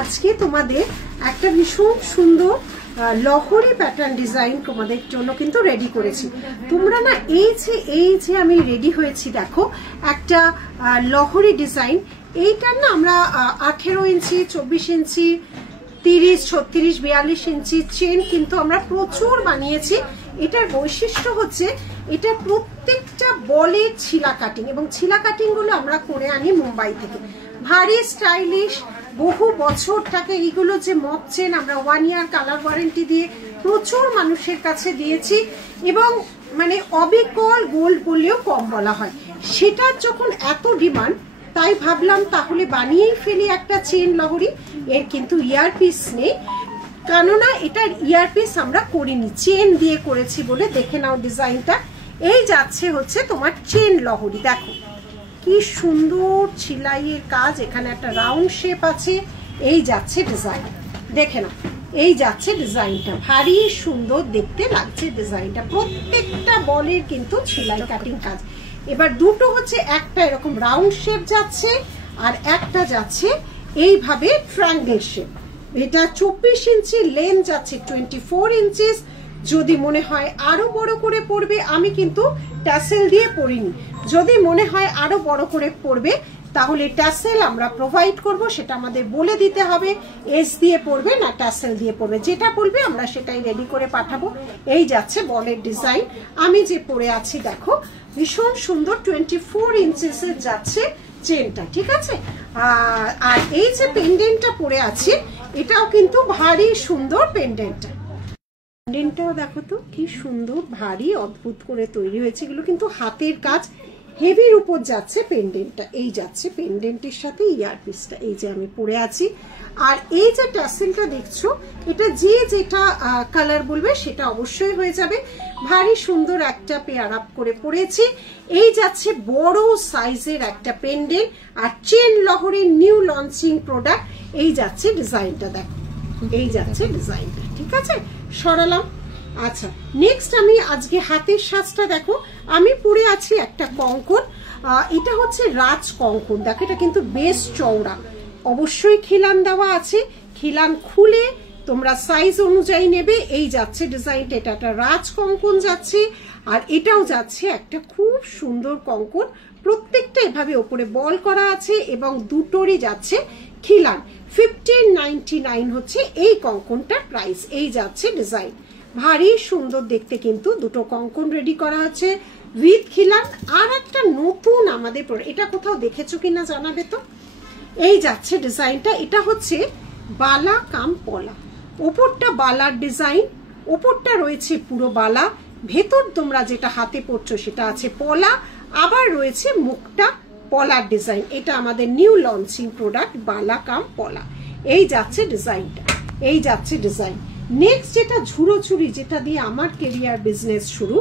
আজকে তোমাদের একটা ভীষণ সুন্দর লহরি প্যাটার্ন ডিজাইন তোমাদের জন্য কিন্তু রেডি করেছি। তোমরা না এই যে আমি রেডি হয়েছি, দেখো একটা লহরি ডিজাইন। এইটার না আমরা 18 ইঞ্চি, 24 ইঞ্চি, 30, 36, 42 ইঞ্চি চেন কিন্তু আমরা প্রচুর বানিয়েছি। এটার বৈশিষ্ট্য হচ্ছে এটা প্রত্যেকটা বলের ছিলা কাটিং, এবং ছিলা কাটিং গুলো আমরা করে আনি মুম্বাই থেকে। ভারী স্টাইলিশ, বহু বছর থাকে এইগুলো যে মপ চেন আমরা 1 ইয়ার কালার ওয়ারেন্টি দিয়ে প্রচুর মানুষের কাছে দিয়েছি, এবং মানে অবিকল গোল্ড বললেও কম বলা হয়। সেটার যখন এত ডিমান্ড, তাই ভাবলাম তাহলে বানিয়েই ফেলি একটা চেন লহরি। এর কিন্তু ইয়ারপিস নেই, কেননা এটার ইয়ারপিস আমরা করিনি, চেন দিয়ে করেছি বলে। দেখে নাও ডিজাইনটা। এই যাচ্ছে হচ্ছে তোমার চেন লহরি। দেখো কি সুন্দর ছিলাইয়ের কাজ, এখানে একটা রাউন্ড শেপ আছে। এই যাচ্ছে ডিজাইন, দেখে নাও। এই যাচ্ছে ডিজাইনটা, ভারী সুন্দর দেখতে লাগছে ডিজাইনটা। প্রত্যেকটা বলের কিন্তু ছিলাই কাটিং কাজ। এবার দুটো হচ্ছে, একটা এরকম রাউন্ড শেপ যাচ্ছে আর একটা যাচ্ছে এইভাবে ট্রায়াঙ্গেল শেপ। এটা 24 ইঞ্চি, লেন্থ যাচ্ছে 24 ইঞ্চিস। যদি মনে হয় আরো বড় করে পড়বে, আমি কিন্তু ট্যাসেল দিয়ে পরিনি, যদি মনে হয় আরো বড় করে পড়বে তাহলে ট্যাসেল আমরা প্রোভাইড করব, সেটা আমাদের বলে দিতে হবে এস দিয়ে পড়বে না ট্যাসেল দিয়ে পড়বে। যেটা বলবে আমরা সেটাই রেডি করে পাঠাবো। এই যাচ্ছে বলের ডিজাইন। আমি যে পরে আছি দেখো, ভীষণ সুন্দর 24 ইঞ্চিসের যাচ্ছে চেনটা, ঠিক আছে। আর এই যে পেন্ডেন্টটা পরে আছে, এটাও কিন্তু ভারী সুন্দর পেন্ডেন্টটা। পেন্ডেন্টটাও দেখো তো কি সুন্দর, ভারী অদ্ভুত করে তৈরি হয়েছে। এগুলো কিন্তু হাতের কাজ, হেভির উপর যাচ্ছে পেন্ডেন্টটা। এই যাচ্ছে পেন্ডেন্টের সাথে ইয়ারপিসটা, এই যে আমি পরে আছি। আর এই যে টাসেলটা দেখছো, এটা যে যেটা কালার বলবে সেটা অবশ্যই হয়ে যাবে। ভারী সুন্দর একটা পেয়ার আপ করে পরেছি। এই যাচ্ছে বড় সাইজের একটা পেন্ডেন্ট, আর চেন লহরির নিউ লঞ্চিং প্রোডাক্ট। এই যাচ্ছে ডিজাইনটা, দেখো এই যাচ্ছে ডিজাইনটা, ঠিক আছে। সরালাম। আচ্ছা, নেক্সট আমি আজকে হাতের সাজটা দেখো, আমি পরে আছি একটা কঙ্কন। এটা হচ্ছে রাজ কঙ্কন। দেখো এটা কিন্তু বেশ চওড়া, অবশ্যই খিলান দেওয়া আছে। খিলান খুলে তোমরা সাইজ অনুযায়ী নেবে। এই যাচ্ছে ডিজাইনটা, এটা একটা রাজ কঙ্কন যাচ্ছে। আর এটাও যাচ্ছে একটা খুব সুন্দর কঙ্কন। প্রত্যেকটা এভাবে ওপরে বল করা আছে, এবং দুটোরই যাচ্ছে খিলান। 1599 হচ্ছে এই কঙ্কনটার প্রাইস। এই যাচ্ছে ডিজাইন, ভারী সুন্দর দেখতে কিন্তু দুটো কঙ্কন রেডি করা আছে উইথ খিলান। আর একটা নতুন আমাদের, এটা কোথাও দেখেছো কিনা জানাবে তো। এই যাচ্ছে ডিজাইনটা, এটা হচ্ছে বালা কাম পলা। ওপরটা বালার ডিজাইন, ওপরটা রয়েছে পুরো বালা, ভেতর তোমরা যেটা হাতে পড়ছো সেটা আছে পলা, আবার রয়েছে মুখটা পলার ডিজাইন। এটা আমাদের নিউ লঞ্চিং প্রোডাক্ট বালা কাম পলা। এই যাচ্ছে ডিজাইনটা, এই যাচ্ছে ডিজাইন। নেক্সট যেটা ঝুড়ো চুড়ি, যেটা দিয়ে আমার কেরিয়ার বিজনেস শুরু,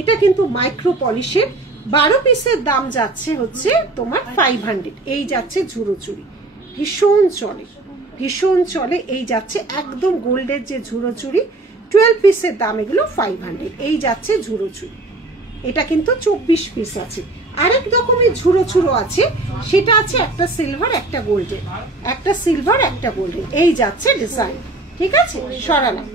এটা কিন্তু মাইক্রো পলিশের। 12 পিসের দাম যাচ্ছে হচ্ছে তোমার 500। এই যাচ্ছে ঝুড়ো চুড়ি, ভীষণ চলে, ভীষণ চলে। এই যাচ্ছে একদম গোল্ডের যে ঝুড়ো চুড়ি, 12 পিসের দাম এগুলো 500। এই যাচ্ছে ঝুড়ো চুড়ি, এটা কিন্তু 24 পিস আছে। আরেক রকমের ঝুড়ো ঝুড়ো আছে, সেটা আছে একটা সিলভার একটা গোল্ডের, একটা সিলভার একটা গোল্ডের। এই যাচ্ছে ডিজাইন, ঠিক আছে। সরালাম।